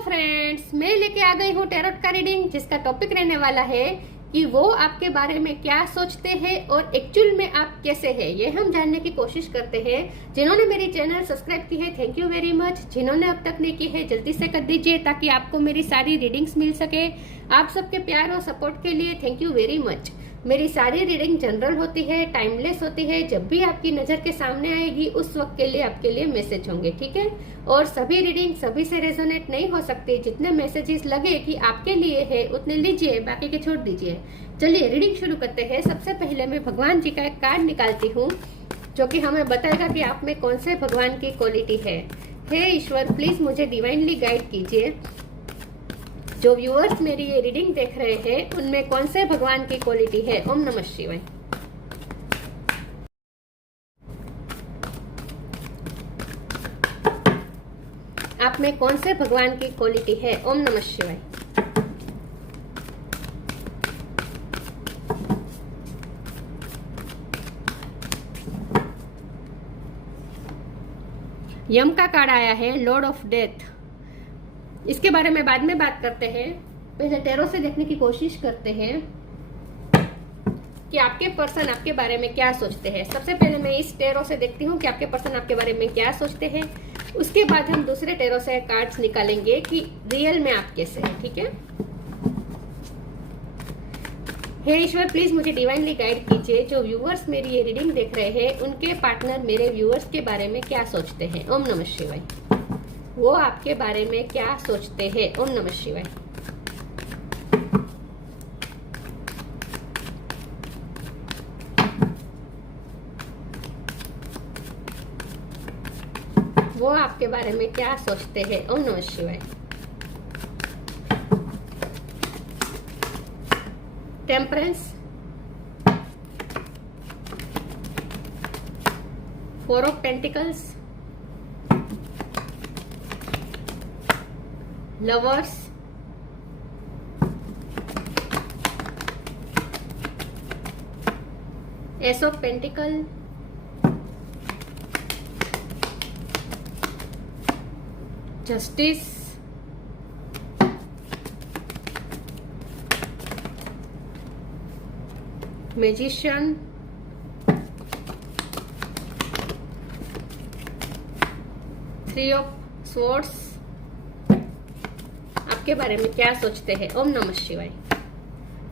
Friends, मैं लेके आ गई हूँ टैरोट का रीडिंग, जिसका टॉपिक रहने वाला है कि वो आपके बारे में क्या सोचते हैं और एक्चुअल में आप कैसे हैं, ये हम जानने की कोशिश करते हैं। जिन्होंने मेरी चैनल सब्सक्राइब की है, थैंक यू वेरी मच। जिन्होंने अब तक नहीं की है, जल्दी से कर दीजिए ताकि आपको मेरी सारी रीडिंग्स मिल सके। आप सबके प्यार और सपोर्ट के लिए थैंक यू वेरी मच। मेरी सारी रीडिंग जनरल होती है, टाइमलेस होती है। जब भी आपकी नज़र के सामने आएगी उस वक्त के लिए आपके लिए मैसेज होंगे, ठीक है। और सभी रीडिंग सभी से रेजोनेट नहीं हो सकती। जितने मैसेजेस लगे कि आपके लिए है उतने लीजिए, बाकी के छोड़ दीजिए। चलिए रीडिंग शुरू करते हैं। सबसे पहले मैं भगवान जी का एक कार्ड निकालती हूँ जो कि हमें बताएगा कि आप में कौन से भगवान की क्वालिटी है। हे ईश्वर, प्लीज मुझे डिवाइनली गाइड कीजिए। जो व्यूअर्स मेरी ये रीडिंग देख रहे हैं उनमें कौन से भगवान की क्वालिटी है। ओम नमः शिवाय। आप में कौन से भगवान की क्वालिटी है। ओम नमः शिवाय। यम का कार्ड आया है, लॉर्ड ऑफ डेथ। इसके बारे में बाद में बात करते हैं। पहले टैरो से देखने की कोशिश करते हैं कि आपके पर्सन आपके बारे में क्या सोचते हैं। सबसे पहले मैं इस टैरो से देखती हूँ कि आपके पर्सन आपके बारे में क्या सोचते हैं। उसके बाद हम दूसरे टैरो से कार्ड्स निकालेंगे कि रियल में आप कैसे हैं, ठीक है। हे ईश्वर, प्लीज मुझे डिवाइनली गाइड कीजिए। जो व्यूअर्स मेरी ये रीडिंग देख रहे हैं उनके पार्टनर मेरे व्यूअर्स के बारे में क्या सोचते हैं। ओम नमः शिवाय। वो आपके बारे में क्या सोचते हैं। ओम नमः शिवाय। वो आपके बारे में क्या सोचते हैं। ओम नमः शिवाय। Temperance, 4 of pentacles, lovers, S of pentacle, justice, magician, three of swords. आपके बारे में क्या सोचते हैं। ओम नमः शिवाय।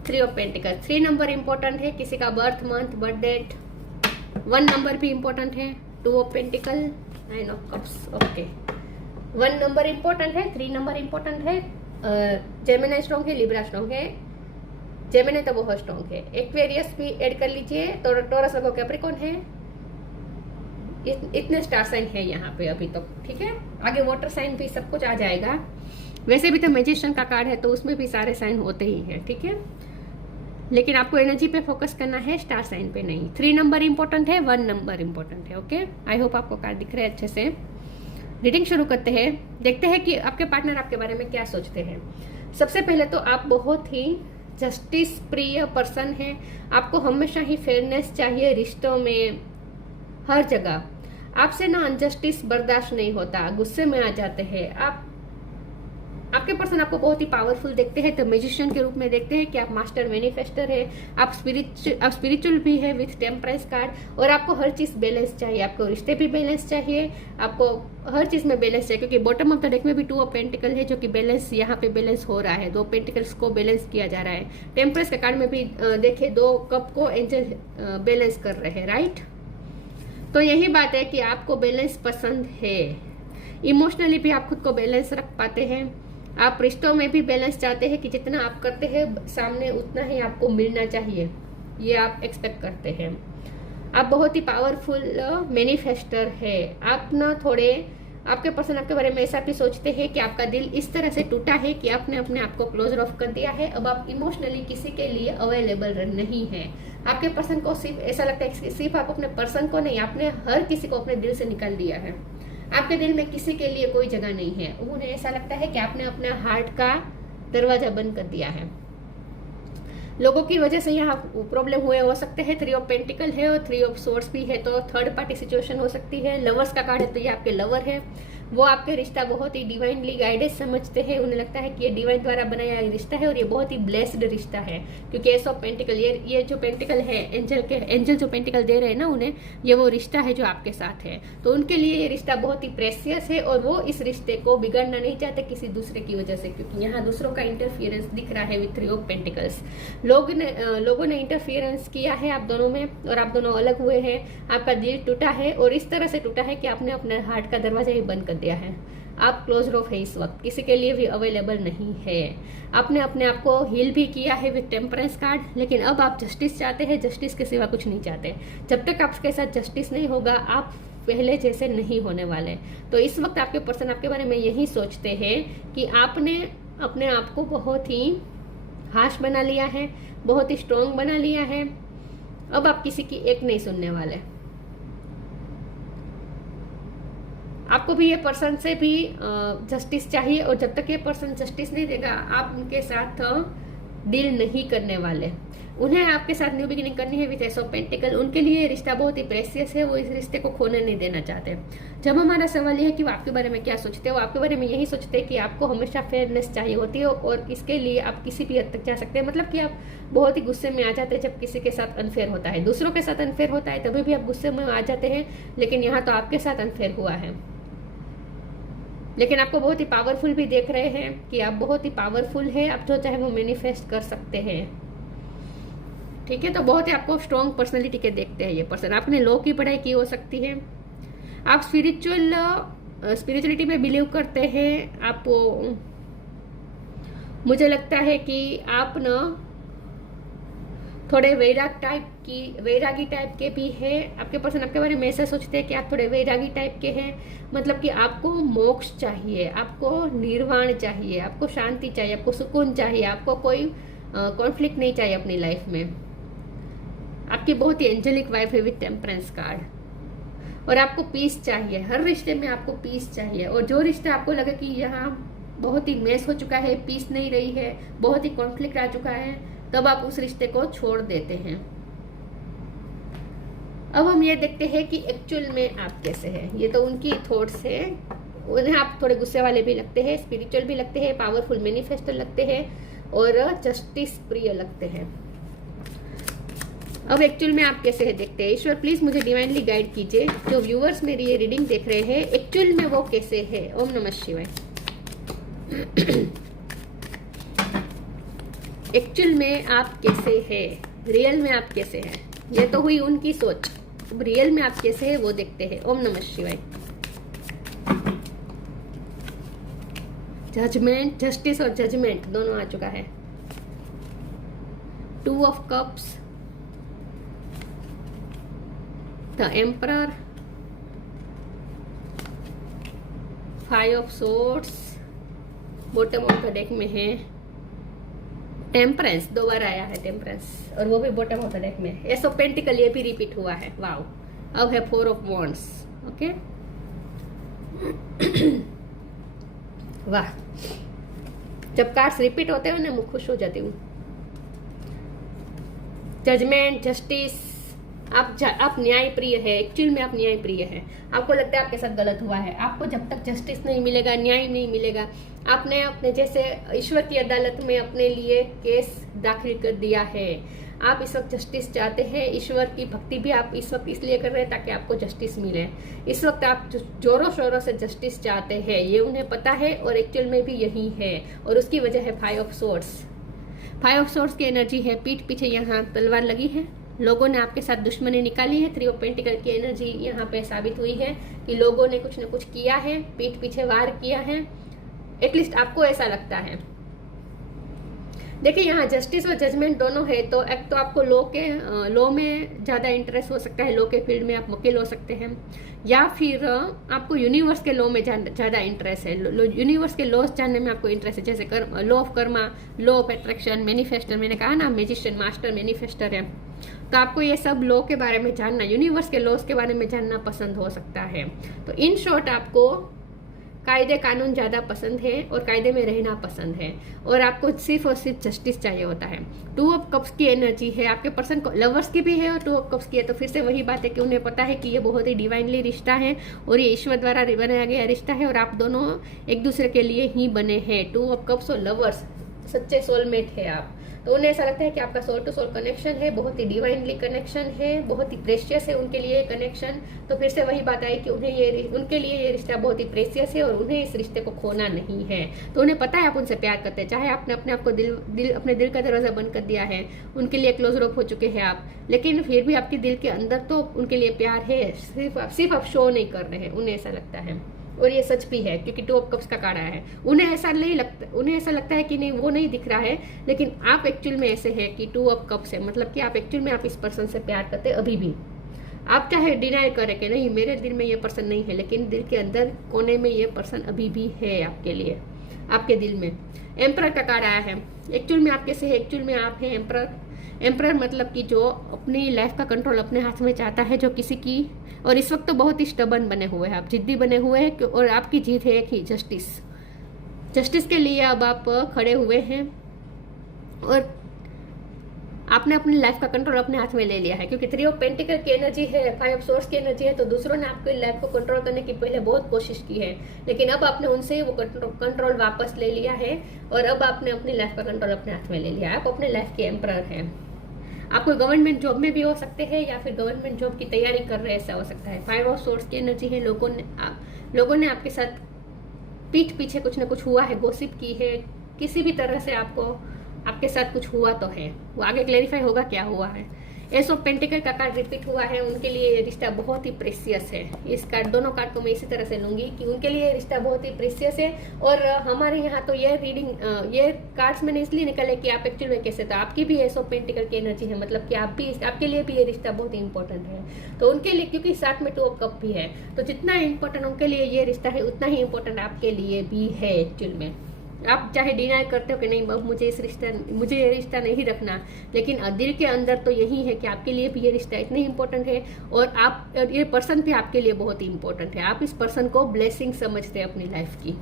3 ऑफ पेंटिकल। 3 नंबर इंपॉर्टेंट है। किसी का birth month, birth date. 1 number भी इंपॉर्टेंट है। 2 of pentacles, 9 of cups. Okay, 1 number important है, 3 नंबर इंपॉर्टेंट है। जेमिनी स्ट्रॉन्ग है, लिब्रा स्ट्रॉन्ग है। जेमिनी तो बहुत स्ट्रॉन्ग है। एक्वेरियस भी ऐड कर लीजिए। तो टॉरस लगो, कैप्रिकॉर्न है। इतने स्टार साइन है यहाँ पे अभी तक, ठीक है। आगे वाटर साइन भी सब कुछ आ जाएगा। वैसे भी तो मैजिशियन का कार्ड है तो उसमें भी सारे साइन होते ही हैं, ठीक है। लेकिन आपको एनर्जी पे फोकस करना है, स्टार साइन पे नहीं। 3 नंबर इंपॉर्टेंट है, 1 नंबर इंपॉर्टेंट है। ओके, आई होप आपको कार्ड दिख रहे हैं अच्छे से। रीडिंग शुरू करते हैं। देखते हैं कि आपके पार्टनर आपके बारे में क्या सोचते हैं। सबसे पहले तो आप बहुत ही जस्टिस प्रिय पर्सन हैं। आपको हमेशा ही फेयरनेस चाहिए रिश्तों में, हर जगह। आपसे ना अनजस्टिस बर्दाश्त नहीं होता, गुस्से में आ जाते हैं आप। आपके पर्सन आपको बहुत ही पावरफुल देखते हैं, तो मैजिशियन के रूप में देखते हैं कि आप मास्टर मैनिफेस्टर है। आप स्पिरिचुअल भी है विथ टेम्परेंस कार्ड। और आपको हर चीज बैलेंस चाहिए। आपको रिश्ते भी बैलेंस चाहिए, आपको हर चीज में बैलेंस चाहिए। क्योंकि बॉटम ऑफ द डेक में भी 2 ऑफ पेंटिकल है जो कि बैलेंस यहाँ पे बैलेंस हो रहा है। 2 पेंटिकल्स को बैलेंस किया जा रहा है। टेम्परेंस के कार्ड में भी देखिए 2 कप को एंजल बैलेंस कर रहे हैं, राइट। तो यही बात है कि आपको बैलेंस पसंद है। इमोशनली भी आप खुद को बैलेंस रख पाते हैं। आप रिश्तों में भी बैलेंस चाहते हैं कि जितना आप करते हैं सामने उतना ही आपको मिलना चाहिए, ये आप एक्सपेक्ट करते हैं। आप बहुत ही पावरफुल मैनिफेस्टर है। आप ना थोड़े, आपके पर्सन आपके बारे में ऐसा भी सोचते हैं कि आपका दिल इस तरह से टूटा है कि आपने अपने आप को क्लोज ऑफ कर दिया है। अब आप इमोशनली किसी के लिए अवेलेबल नहीं है। आपके पर्सन को सिर्फ ऐसा लगता है कि सिर्फ आप अपने पर्सन को नहीं, आपने हर किसी को अपने दिल से निकाल दिया है। आपके दिल में किसी के लिए कोई जगह नहीं है। उन्हें ऐसा लगता है कि आपने अपना हार्ट का दरवाजा बंद कर दिया है। लोगों की वजह से यहाँ प्रॉब्लम हुए हो सकते हैं। 3 ऑफ पेंटिकल है और 3 ऑफ सोर्स भी है, तो थर्ड पार्टी सिचुएशन हो सकती है। लवर्स का कार्ड है तो ये आपके लवर है। वो आपके रिश्ता बहुत ही डिवाइनली गाइडेड समझते हैं। उन्हें लगता है कि ये डिवाइन द्वारा बनाया रिश्ता है और ये बहुत ही ब्लेस्ड रिश्ता है, क्योंकि एस ऑफ पेंटिकल, ये जो पेंटिकल है, एंजल जो पेंटिकल दे रहे हैं ना उन्हें, ये वो रिश्ता है जो आपके साथ है। तो उनके लिए ये रिश्ता बहुत ही प्रेशियस है और वो इस रिश्ते को बिगाड़ना नहीं चाहते किसी दूसरे की वजह से, क्योंकि यहाँ दूसरों का इंटरफियरेंस दिख रहा है विथ 3 ऑफ पेंटिकल्स। लोगों ने इंटरफियरेंस किया है आप दोनों में और आप दोनों अलग हुए हैं। आपका दिल टूटा है और इस तरह से टूटा है कि आपने अपने हार्ट का दरवाजा ही बंद कर दिया है। आप क्लोज ऑफ है इस वक्त, किसी के लिए भी अवेलेबल नहीं है। आपने अपने आप को हील भी किया है विथ टेम्परेंस कार्ड, लेकिन अब आप जस्टिस चाहते हैं, जस्टिस के सिवा कुछ नहीं चाहते। जब तक आपके साथ जस्टिस नहीं होगा आप पहले जैसे नहीं होने वाले। तो इस वक्त आपके पर्सन आपके बारे में यही सोचते हैं कि आपने अपने आप को बहुत ही हाश बना लिया है, बहुत ही स्ट्रॉन्ग बना लिया है। अब आप किसी की एक नहीं सुनने वाले। आपको भी ये पर्सन से भी जस्टिस चाहिए और जब तक ये पर्सन जस्टिस नहीं देगा आप उनके साथ डील नहीं करने वाले। उन्हें आपके साथ न्यू बिगिनिंग करनी है विद एस ऑफ पेंटिकल। उनके लिए रिश्ता बहुत ही प्रेशियस है, वो इस रिश्ते को खोने नहीं देना चाहते। जब हमारा सवाल यह है कि वो आपके बारे में क्या सोचते हैं, वो आपके बारे में यही सोचते हैं कि आपको हमेशा फेयरनेस चाहिए होती है और इसके लिए आप किसी भी हद तक जा सकते हैं। मतलब कि आप बहुत ही गुस्से में आ जाते हैं जब किसी के साथ अनफेयर होता है, दूसरों के साथ अनफेयर होता है तभी भी आप गुस्से में आ जाते हैं, लेकिन यहाँ तो आपके साथ अनफेयर हुआ है। लेकिन आपको बहुत ही पावरफुल भी देख रहे हैं कि आप बहुत ही पावरफुल है, आप जो चाहे वो मैनिफेस्ट कर सकते हैं। ठीक है, तो बहुत ही आपको स्ट्रॉन्ग पर्सनैलिटी के देखते हैं ये पर्सन। आपने लॉ की पढ़ाई की हो सकती है, आप स्पिरिचुअलिटी में बिलीव करते हैं। आप मुझे लगता है कि आप ना थोड़े वैरागी टाइप के भी है। आपके पर्सन आपके बारे में ऐसा सोचते हैं कि आप थोड़े वैरागी टाइप के हैं। मतलब कि आपको मोक्ष चाहिए, आपको निर्वाण चाहिए, आपको शांति चाहिए, आपको सुकून चाहिए, आपको कोई कॉन्फ्लिक्ट नहीं चाहिए अपनी लाइफ में। आपकी बहुत ही एंजेलिक वाइफ है विथ टेम्परेंस कार्ड। और आपको पीस चाहिए, हर रिश्ते में आपको पीस चाहिए। और जो रिश्ता आपको लगे कि यहाँ बहुत ही मेस हो चुका है, पीस नहीं रही है, बहुत ही कॉन्फ्लिक्ट आ चुका है, तब आप उस रिश्ते को छोड़ देते हैं। अब हम ये देखते हैं कि एक्चुअल में आप कैसे हैं। ये तो उनकी थॉट्स है। उन्हें आप थोड़े गुस्से वाले भी लगते हैं, स्पिरिचुअल भी लगते हैं, पावरफुल मैनिफेस्टर लगते हैं और जस्टिस प्रिय लगते हैं। अब एक्चुअल में आप कैसे है देखते हैं। ईश्वर प्लीज मुझे डिवाइनली गाइड कीजिए, जो व्यूअर्स मेरी ये रीडिंग देख रहे हैं एक्चुअल में वो कैसे है। ओम नमः शिवाय। एक्चुअल में आप कैसे है, रियल में आप कैसे हैं। ये तो हुई उनकी सोच, अब रियल में आप कैसे है वो देखते हैं। ओम नमः शिवाय। जजमेंट, जस्टिस और जजमेंट दोनों आ चुका है। 2 of cups, the emperor, 5 of swords bottom of the deck में है। टेम्परेंस 2 बार आया है, टेम्परेंस, और वो भी बॉटम ऑफ द डेक में। एस ऑफ पेंटिकल ये भी रिपीट हुआ है। वाओ। अब है 4 ऑफ वॉन्ड्स। ओके, वाह। जब कार्ड्स रिपीट होते हैं ना मैं खुश हो जाती हूँ। जजमेंट, जस्टिस, आप न्याय प्रिय है। एक्चुअल में आप न्याय प्रिय है। आपको लगता है आपके साथ गलत हुआ है, आपको जब तक जस्टिस नहीं मिलेगा, न्याय नहीं मिलेगा। आपने अपने जैसे ईश्वर की अदालत में अपने लिए केस दाखिल कर दिया है। आप इस वक्त जस्टिस चाहते हैं। ईश्वर की भक्ति भी आप इस वक्त इसलिए कर रहे हैं ताकि आपको जस्टिस मिले। इस वक्त आप जोरों शोरों से जस्टिस चाहते हैं, ये उन्हें पता है और एक्चुअल में भी यही है। और उसकी वजह है 5 ऑफ सोर्ड्स। 5 ऑफ सोर्ड्स की एनर्जी है, पीठ पीछे यहाँ तलवार लगी है। लोगों ने आपके साथ दुश्मनी निकाली है। 3 ऑफ पेंटिकल की एनर्जी यहाँ पे साबित हुई है कि लोगों ने कुछ न कुछ किया है, पीठ पीछे वार किया है। एटलीस्ट आपको ऐसा लगता है। देखिए यहाँ जस्टिस और जजमेंट दोनों है, तो एक तो आपको लॉ में ज़्यादा इंटरेस्ट हो सकता है, लॉ के फील्ड में आप वकील हो सकते हैं, या फिर आपको यूनिवर्स के लॉ में ज़्यादा इंटरेस्ट है। यूनिवर्स के लॉज जानने में आपको इंटरेस्ट है, जैसे law of Karma, law of attraction, manifester. मैंने कहा ना मैजिशियन, मास्टर मैनिफेस्टर है, तो आपको ये सब लॉ के बारे में जानना, यूनिवर्स के लॉज के बारे में जानना पसंद हो सकता है। तो इन शॉर्ट आपको कायदे कानून ज़्यादा पसंद है और कायदे में रहना पसंद है, और आपको सिर्फ और सिर्फ जस्टिस चाहिए होता है। 2 ऑफ कप्स की एनर्जी है आपके पर्सन को, लवर्स की भी है और 2 ऑफ कप्स की है, तो फिर से वही बात है कि उन्हें पता है कि ये बहुत ही डिवाइनली रिश्ता है और ये ईश्वर द्वारा बनाया गया रिश्ता है और आप दोनों एक दूसरे के लिए ही बने हैं। 2 ऑफ कप्स और लवर्स, सच्चे सोलमेट है आप। तो उन्हें ऐसा लगता है कि आपका सोल टू सोल कनेक्शन है, बहुत ही डिवाइनली कनेक्शन है, बहुत ही प्रेशियस है उनके लिए कनेक्शन। तो फिर से वही बात आई कि उनके लिए ये रिश्ता बहुत ही प्रेशियस है और उन्हें इस रिश्ते को खोना नहीं है। तो उन्हें पता है आप उनसे प्यार करते हैं, चाहे आपने अपने आप को अपने दिल का दरवाजा बंद कर दिया है, उनके लिए क्लोज रोप हो चुके हैं आप, लेकिन फिर भी आपके दिल के अंदर तो उनके लिए प्यार है, सिर्फ आप शो नहीं कर रहे हैं, उन्हें ऐसा लगता है। और ये सच भी है क्योंकि 2 ऑफ कप्स का कार्ड आया है। उन्हें ऐसा लगता है कि नहीं वो नहीं दिख रहा है, लेकिन आप एक्चुअल में ऐसे है कि 2 ऑफ कप्स है, मतलब कि आप एक्चुअल में आप इस पर्सन से प्यार करते हैं अभी भी। आप चाहे डिनाई करें कि नहीं मेरे दिल में ये पर्सन नहीं है, लेकिन दिल के अंदर कोने में ये पर्सन अभी भी है आपके लिए, आपके दिल में। एम्परर का कार्ड आया है, एक्चुअल में आप कैसे है, एक्चुअल में आप हैं एम्परर मतलब कि जो अपनी लाइफ का कंट्रोल अपने हाथ में चाहता है, जो किसी की, और इस वक्त तो बहुत ही स्टबर्न बने हुए हैं आप, जिद्दी बने हुए हैं, और आपकी जीत है एक ही, जस्टिस के लिए अब आप खड़े हुए हैं और आपने अपनी लाइफ का कंट्रोल अपने हाथ में ले लिया है। क्योंकि 3 ऑफ पेंटिकल की एनर्जी है, 5 ऑफ सोर्स की एनर्जी है, तो दूसरों ने आपकी लाइफ को कंट्रोल करने की पहले बहुत कोशिश की है, लेकिन अब आपने उनसे वो कंट्रोल वापस ले लिया है और अब आपने अपनी लाइफ का कंट्रोल अपने हाथ में ले लिया है। आप अपने लाइफ के एम्परर हैं। आप कोई गवर्नमेंट जॉब में भी हो सकते हैं या फिर गवर्नमेंट जॉब की तैयारी कर रहे हैं, ऐसा हो सकता है। 5 ऑफ सोर्स की एनर्जी है, लोगों ने आपके साथ पीठ पीछे कुछ ना कुछ हुआ है, गॉसिप की है, किसी भी तरह से आपके साथ कुछ हुआ तो है, वो आगे क्लेरिफाई होगा क्या हुआ है। एस ऑफ पेंटिकल का कार्ड रिपीट हुआ है, उनके लिए ये रिश्ता बहुत ही प्रेशियस है। इस कार्ड, दोनों कार्ड को मैं इसी तरह से लूंगी कि उनके लिए रिश्ता बहुत ही प्रेशियस है। और हमारे यहाँ तो ये रीडिंग, ये कार्ड्स मैंने इसलिए निकाले कि आप एक्चुअल में कैसे, तो आपकी भी एस ऑफ पेंटिकल की एनर्जी है, मतलब कि आपके लिए भी ये रिश्ता बहुत ही इंपॉर्टेंट है। तो उनके लिए, क्योंकि साथ में 2 ऑफ कप भी है, तो जितना इंपॉर्टेंट उनके लिए ये रिश्ता है उतना ही इंपॉर्टेंट आपके लिए भी है एक्चुअल में। आप चाहे डिनाई करते हो कि नहीं अब मुझे ये रिश्ता नहीं रखना, लेकिन दिल के अंदर तो यही है कि आपके लिए भी ये रिश्ता इतनी इंपॉर्टेंट है और ये पर्सन भी आपके लिए बहुत ही इंपॉर्टेंट है। आप इस पर्सन को ब्लेसिंग समझते हैं, अपनी लाइफ की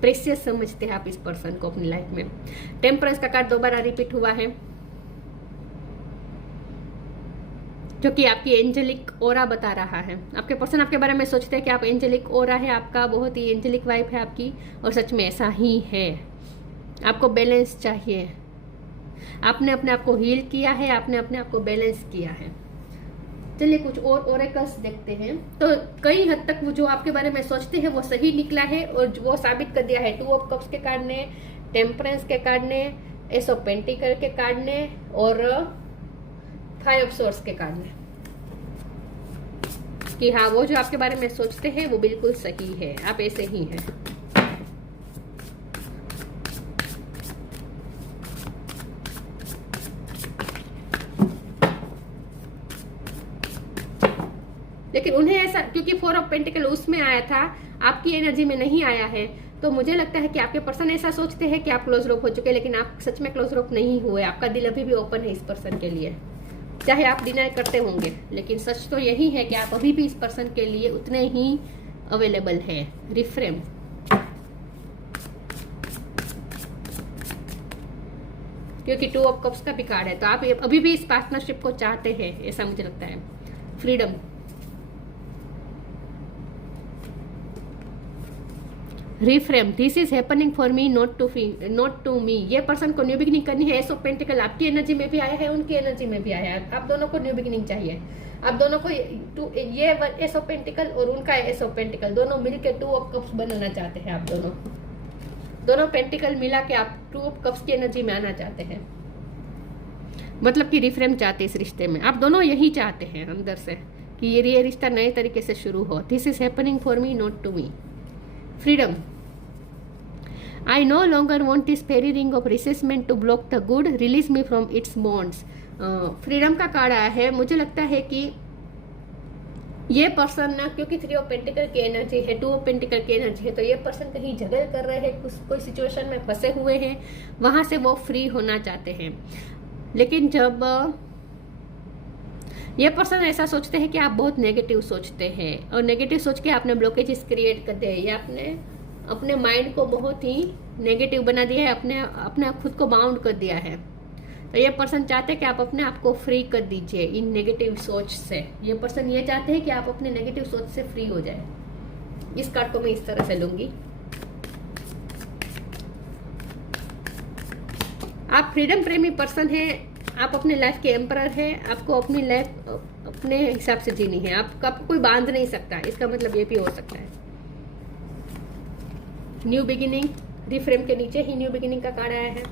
प्रेशियस समझते हैं आप इस पर्सन को अपनी लाइफ में। टेम्परेंस का कार्ड दोबारा रिपीट हुआ है, जो कि आपकी एंजेलिक ओरा बता रहा है। आपके पर्सन आपके बारे में सोचते हैं कि आप एंजेलिक ओरा है आपका, बहुत ही एंजेलिक वाइफ है आपकी, और सच में ऐसा ही है। आपको बैलेंस चाहिए, आपने अपने आप को हील किया है, आपने अपने आप को बैलेंस किया है। चलिए कुछ और ओरेकल्स देखते हैं। तो कई हद तक वो जो आपके बारे में सोचते हैं वो सही निकला है और वो साबित कर दिया है 2 ऑफ कप्स के कार्ड ने, टेम्परेंस के कार्ड ने, एस ऑफ पेंटिकल के कार्ड ने और 5 ऑफ सोर्स के कार्ड में, कि हाँ वो जो आपके बारे में सोचते हैं वो बिल्कुल सही है, आप ऐसे ही हैं। लेकिन उन्हें ऐसा, क्योंकि 4 ऑफ पेंटिकल उसमें आया था, आपकी एनर्जी में नहीं आया है, तो मुझे लगता है कि आपके पर्सन ऐसा सोचते हैं कि आप क्लोज रोप हो चुके हैं, लेकिन आप सच में क्लोज रोप नहीं हुए। आपका दिल अभी भी ओपन है इस पर्सन के लिए, चाहे आप डिनाई करते होंगे, लेकिन सच तो यही है कि आप अभी भी इस पर्सन के लिए उतने ही अवेलेबल है। रिफ्रेम, क्योंकि 2 ऑफ कप्स का भी कार्ड है, तो आप अभी भी इस पार्टनरशिप को चाहते हैं, ऐसा मुझे लगता है। Freedom, reframe, this is happening for me not to me. ये पर्सन को न्यू बिगिनिंग करनी है। एस ऑफ पेंटिकल आपकी एनर्जी में भी आया है, उनकी एनर्जी में भी आया है। आप दोनों को न्यू बिगिनिंग चाहिए, आप दोनों को ये एस ऑफ पेंटिकल और उनका एस ऑफ पेंटिकल दोनों मिलकर 2 ऑफ कप्स बनाना चाहते हैं। आप दोनों पेंटिकल मिला के आप 2 ऑफ कप्स की एनर्जी में आना चाहते हैं, मतलब कि रिफ्रेम चाहते हैं इस रिश्ते में। आप दोनों यही चाहते हैं अंदर से कि ये रिश्ता नए तरीके से शुरू हो। This is happening for me not to me. Freedom, I no longer want this fairy ring of resentment to block the good, release me from its bonds. Freedom का कार्ड आया है। मुझे लगता है कि ये पर्सन ना, क्योंकि 3 ऑफ पेंटिकल की एनर्जी है, 2 ऑफ पेंटिकल की एनर्जी है, तो ये पर्सन कहीं झगड़ कर रहे हैं, कोई सिचुएशन में फंसे हुए हैं, वहां से वो फ्री होना चाहते हैं। लेकिन जब ये पर्सन ऐसा सोचते हैं कि आप बहुत नेगेटिव सोचते हैं और नेगेटिव सोच के आपने ब्लॉकेजेस क्रिएट कर दिए, या आपने अपने माइंड को बहुत ही नेगेटिव बना दिया है, अपने खुद को बाउंड कर दिया है। तो ये पर्सन चाहते हैं कि आप अपने आप को फ्री कर दीजिए इन नेगेटिव सोच से। ये पर्सन ये चाहते हैं कि आप अपने नेगेटिव सोच से फ्री हो जाए। इस कार्ड को मैं इस तरह से लूंगी। आप फ्रीडम प्रेमी पर्सन हैं, आप अपने लाइफ के एम्परर हैं, आपको अपनी लाइफ अपने हिसाब से जीनी है, आपको कोई बांध नहीं सकता। इसका मतलब ये भी हो सकता है। न्यू बिगिनिंग, रिफ्रेम के नीचे ही न्यू बिगिनिंग का कार्ड आया है।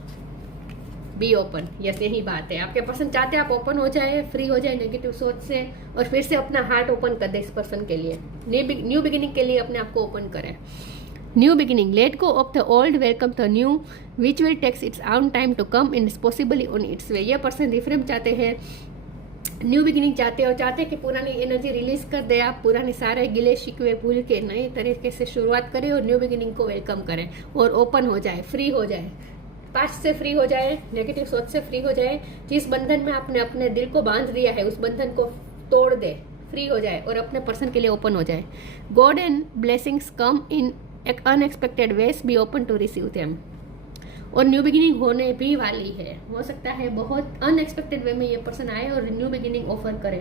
बी ओपन, यस यही बात है। आपके पर्सन चाहते हैं आप ओपन हो जाए, फ्री हो जाए नेगेटिव सोच से, और फिर से अपना हार्ट ओपन कर दे इस पर्सन के लिए। न्यू बिगिनिंग के लिए अपने आप को ओपन करें। New beginning, let go of the old, welcome the new which will takes its own time to come in possibly on its way. ये पर्सन रिफ्रेम चाहते हैं, न्यू बिगिनिंग चाहते हैं, और चाहते हैं कि पुरानी एनर्जी रिलीज कर दे, आप पुराने सारे गिले शिकवे भूल के नए तरीके से शुरुआत करें और न्यू बिगिनिंग को वेलकम करें और ओपन हो जाए, फ्री हो जाए, पास्ट से फ्री हो जाए, नेगेटिव सोच से फ्री हो जाए। जिस बंधन में आपने अपने दिल को बांध दिया है उस बंधन को तोड़ दे, फ्री हो जाए और अपने पर्सन के लिए ओपन हो जाए। God and blessings come in unexpected ways, be open to receive them. और न्यू बिगिनिंग होने भी वाली है, हो सकता है बहुत अनएक्सपेक्टेड वे में ये पर्सन आए और न्यू बिगिनिंग ऑफर करे।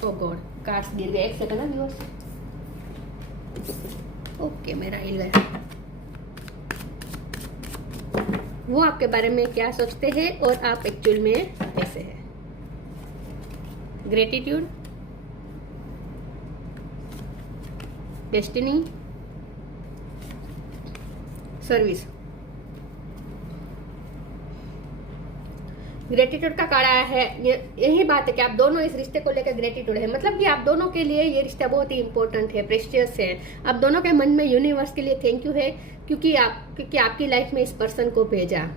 ओ गॉड, कार्ड्स गिर गए। एक सेकंड ना व्यूअर्स। ओके, मेरा हिल गया। वो आपके बारे में क्या सोचते हैं और आप एक्चुअल में कैसे हैं। Gratitude, destiny, service. ग्रेटिट्यूड का कार्ड आया है। यही बात है कि आप दोनों इस रिश्ते को लेकर ग्रेटिट्यूड है, मतलब कि आप दोनों के लिए ये रिश्ता बहुत ही इंपॉर्टेंट है, प्रेशियस है। आप दोनों के मन में यूनिवर्स के लिए थैंक यू है क्योंकि आपकी लाइफ में इस पर्सन को भेजा।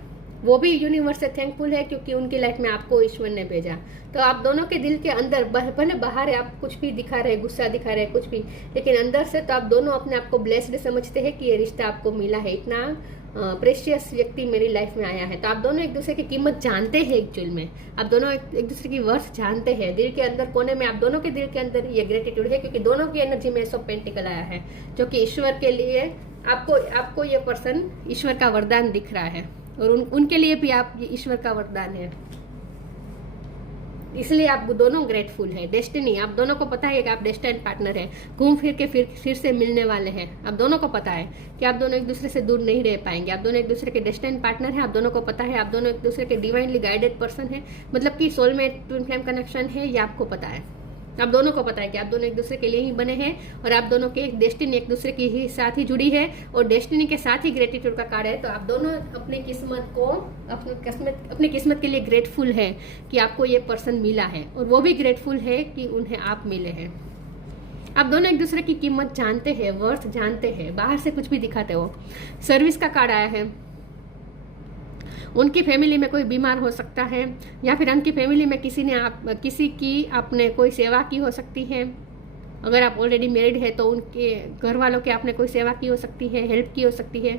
वो भी यूनिवर्स से थैंकफुल है क्योंकि उनकी लाइफ में आपको ईश्वर ने भेजा। तो आप दोनों के दिल के अंदर, भले बाहर आप कुछ भी दिखा रहे, गुस्सा दिखा रहे, कुछ भी, लेकिन अंदर से तो आप दोनों अपने आप को ब्लेस्ड समझते हैं कि ये रिश्ता आपको मिला है, इतना प्रेशियस व्यक्ति मेरी लाइफ में आया है। तो आप दोनों एक दूसरे की कीमत जानते हैं, एक्चुअल में आप दोनों एक दूसरे की वर्थ जानते हैं। दिल के अंदर कोने में आप दोनों के दिल के अंदर ये ग्रेटिट्यूड है क्योंकि दोनों की एनर्जी में सब पेंटिकल आया है, जो कि ईश्वर के लिए आपको ये पर्सन ईश्वर का वरदान दिख रहा है और उनके लिए भी आप ये ईश्वर का वरदान है, इसलिए आप दोनों ग्रेटफुल है। डेस्टिनी, आप दोनों को पता है कि आप डेस्टिन्ड पार्टनर है, घूम फिर के फिर से मिलने वाले हैं। आप दोनों को पता है कि आप दोनों एक दूसरे से दूर नहीं रह पाएंगे। आप दोनों एक दूसरे के डेस्टिन्ड पार्टनर है, आप दोनों को पता है आप दोनों एक दूसरे के डिवाइनली गाइडेड पर्सन है, मतलब कि सोलमेट ट्विन फ्लेम कनेक्शन है, ये आपको पता है। आप दोनों को पता है कि आप दोनों एक दूसरे के लिए ही बने हैं और आप दोनों के डेस्टिनी एक दूसरे के ही साथ ही जुड़ी है और डेस्टिनी के साथ ही ग्रेटिट्यूड का कार्ड है। तो आप दोनों अपनी किस्मत के लिए ग्रेटफुल है कि आपको ये पर्सन मिला है और वो भी ग्रेटफुल है कि उन्हें आप मिले हैं। आप दोनों एक दूसरे की कीमत जानते हैं, वर्थ जानते हैं, बाहर से कुछ भी दिखाते हो। सर्विस का कार्ड आया है। उनकी फैमिली में कोई बीमार हो सकता है या फिर उनकी फैमिली में किसी की आपने कोई सेवा की हो सकती है। अगर आप ऑलरेडी मैरिड है तो उनके घर वालों की आपने कोई सेवा की हो सकती है, हेल्प की हो सकती है,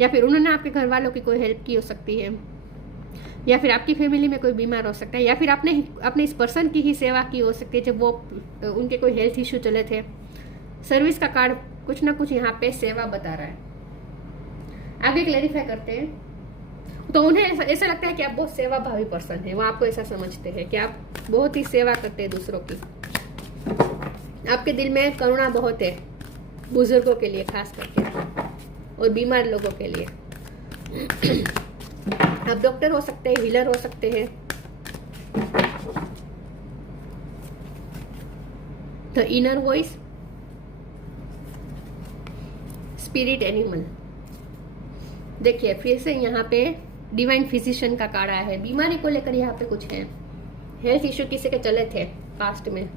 या फिर उन्होंने आपके घर वालों की कोई हेल्प की हो सकती है, या फिर आपकी फैमिली में कोई बीमार हो सकता है, या फिर आपने इस पर्सन की ही सेवा की हो सकती है जब वो उनके कोई हेल्थ इश्यू चले थे। सर्विस का कार्ड कुछ ना कुछ यहाँ पे सेवा बता रहा है। आगे क्लैरिफाई करते हैं। तो उन्हें ऐसा लगता है कि आप बहुत सेवा भावी पर्सन है, वो आपको ऐसा समझते हैं कि आप बहुत ही सेवा करते हैं दूसरों की। आपके दिल में करुणा बहुत है बुजुर्गों के लिए खास करके और बीमार लोगों के लिए। आप डॉक्टर हो सकते हैं, हीलर हो सकते हैं। The inner voice, spirit animal. देखिए फिर से यहाँ पे डिवाइन फिजिशियन का कार्ड आया है। बीमारी को लेकर यहाँ पे कुछ है, हेल्थ इश्यू किसी के चले थे पास्ट में,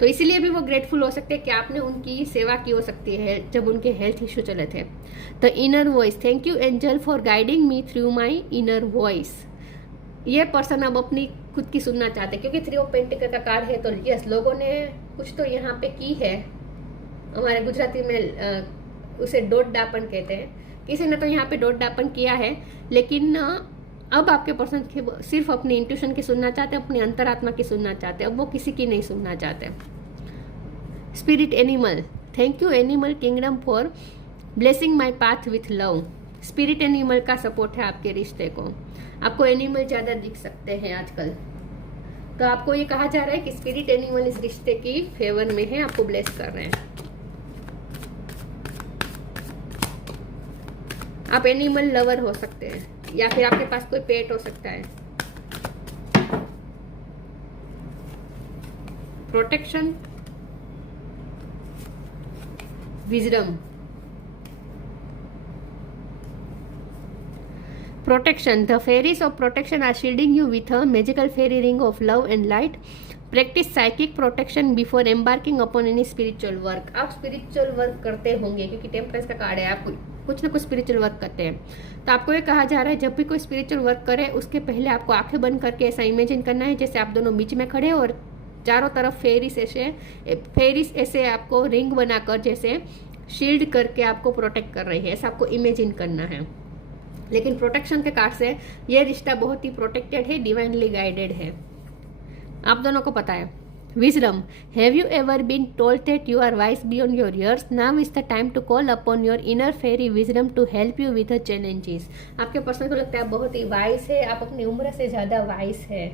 तो इसीलिए भी वो ग्रेटफुल हो सकते हैं कि आपने उनकी सेवा की हो सकती है जब उनके हेल्थ इश्यू चले थे। The inner voice, thank you angel for guiding me through my inner voice. ये पर्सन अब अपनी खुद की सुनना चाहते हैं क्योंकि 3 ऑफ पेंटिकल का कार्ड है। तो यस, लोगों ने कुछ तो यहाँ पे की है, हमारे गुजराती में उसे डोट डापन कहते हैं, किसी ने तो यहाँ पे डोट डापन किया है, लेकिन अब आपके पर्सन सिर्फ अपनी इंट्यूशन की सुनना चाहते हैं, अपनी अंतरात्मा की सुनना चाहते हैं, अब वो किसी की नहीं सुनना चाहते। Spirit animal, thank you animal kingdom for blessing my path with love. Spirit animal का सपोर्ट है आपके रिश्ते को। आपको एनिमल ज्यादा दिख सकते हैं आजकल, तो आपको ये कहा जा रहा है कि स्पिरिट एनिमल इस रिश्ते की फेवर में है, आपको ब्लेस कर रहे हैं। आप एनिमल लवर हो सकते हैं या फिर आपके पास कोई पेट हो सकता है। Protection, wisdom, protection, the fairies of protection are shielding you with a magical fairy ring of love and light. Practice psychic protection before embarking upon any spiritual work. आप स्पिरिचुअल वर्क करते होंगे क्योंकि टेम्परेंस का card है, आप कुछ ना कुछ स्पिरिचुअल वर्क करते हैं, तो आपको ये कहा जा रहा है जब भी कोई स्पिरिचुअल वर्क करे उसके पहले आपको आंखें बंद करके ऐसा इमेजिन करना है जैसे आप दोनों बीच में खड़े हो और चारों तरफ फेरिस ऐसे आपको रिंग बनाकर जैसे शील्ड करके आपको प्रोटेक्ट कर रही है, ऐसा आपको इमेजिन करना है। लेकिन प्रोटेक्शन के कार्ड से ये रिश्ता बहुत ही प्रोटेक्टेड है, डिवाइनली गाइडेड है, आप दोनों को पता है। Wisdom, have you ever been told that you are wise beyond your years? Now is the time to call upon your inner fairy wisdom to help you with the challenges. आपके person को लगता है बहुत ही wise है, आप अपनी उम्र से ज़्यादा वाइज है,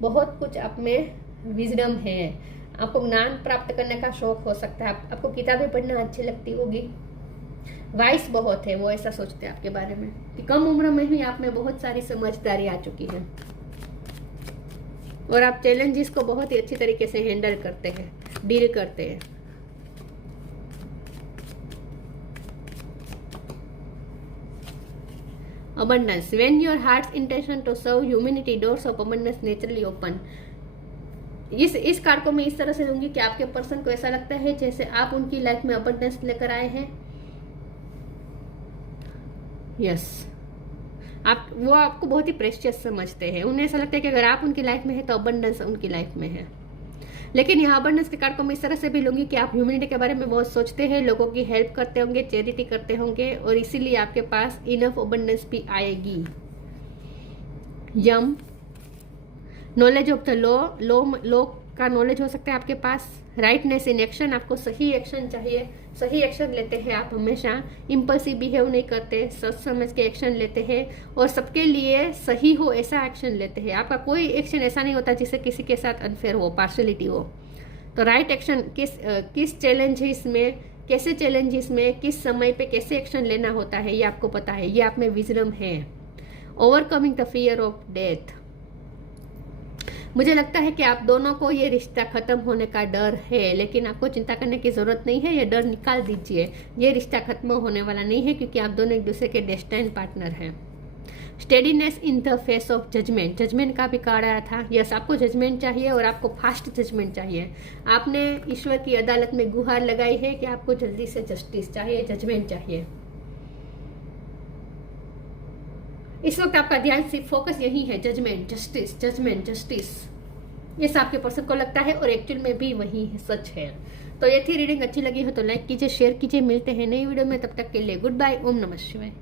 बहुत कुछ आप में विजडम है, आपको ज्ञान प्राप्त करने का शौक हो सकता है, आपको किताबें पढ़ना अच्छी लगती होगी, वाइस बहुत है, वो ऐसा सोचते हैं आपके बारे में कि कम उम्र में ही आप में बहुत सारी समझदारी आ चुकी है और आप चैलेंजेस को बहुत ही अच्छी तरीके से हैंडल करते हैं, डील करते हैं। Abundance, when your heart's intention to serve humanity doors of abundance naturally open. इस कार्ड को मैं इस तरह से लूंगी कि आपके पर्सन को ऐसा लगता है जैसे आप उनकी लाइफ में अबंडेंस लेकर आए हैं। यस, वो आपको बहुत ही प्रेशियस समझते हैं, उन्हें ऐसा लगता है कि अगर आप उनकी लाइफ में है तो अबंडेंस उनकी लाइफ में है। लेकिन यहाँ अबंडेंस के कार्ड को मैं इस तरह से भी लूंगी कि आप ह्यूमैनिटी के बारे में बहुत सोचते हैं, लोगों की हेल्प करते होंगे, चैरिटी करते होंगे और इसीलिए आपके पास इनफ अबंडेंस भी आएगी। यम, नॉलेज ऑफ द लॉ का नॉलेज हो सकता है आपके पास। राइटनेस इन एक्शन, आपको सही एक्शन चाहिए, सही एक्शन लेते हैं आप हमेशा, इम्पल्सिव बिहेव नहीं करते, सोच समझ के एक्शन लेते हैं और सबके लिए सही हो ऐसा एक्शन लेते हैं। आपका कोई एक्शन ऐसा नहीं होता जिससे किसी के साथ अनफेयर हो, पार्शलिटी हो। तो राइट एक्शन किस चैलेंजेस में, कैसे चैलेंजेस में, किस समय पे कैसे एक्शन लेना होता है ये आपको पता है, ये आप में विजडम है। Overcoming the fear of death, मुझे लगता है कि आप दोनों को ये रिश्ता खत्म होने का डर है, लेकिन आपको चिंता करने की जरूरत नहीं है, ये डर निकाल दीजिए, ये रिश्ता खत्म होने वाला नहीं है क्योंकि आप दोनों एक दूसरे के डेस्टाइन पार्टनर हैं। Steadiness in the face of judgment, judgment का भी कार्ड आया था। यस, आपको जजमेंट चाहिए और आपको फास्ट जजमेंट चाहिए। आपने ईश्वर की अदालत में गुहार लगाई है कि आपको जल्दी से जस्टिस चाहिए, जजमेंट चाहिए। इस वक्त आपका ध्यान सिर्फ फोकस यही है, जजमेंट, जस्टिस, जजमेंट, जस्टिस, ये आपके पर्सन को लगता है और एक्चुअल में भी वही सच है। तो ये थी रीडिंग, अच्छी लगी हो तो लाइक कीजिए, शेयर कीजिए, मिलते हैं नई वीडियो में, तब तक के लिए गुड बाय, ओम नमः शिवाय।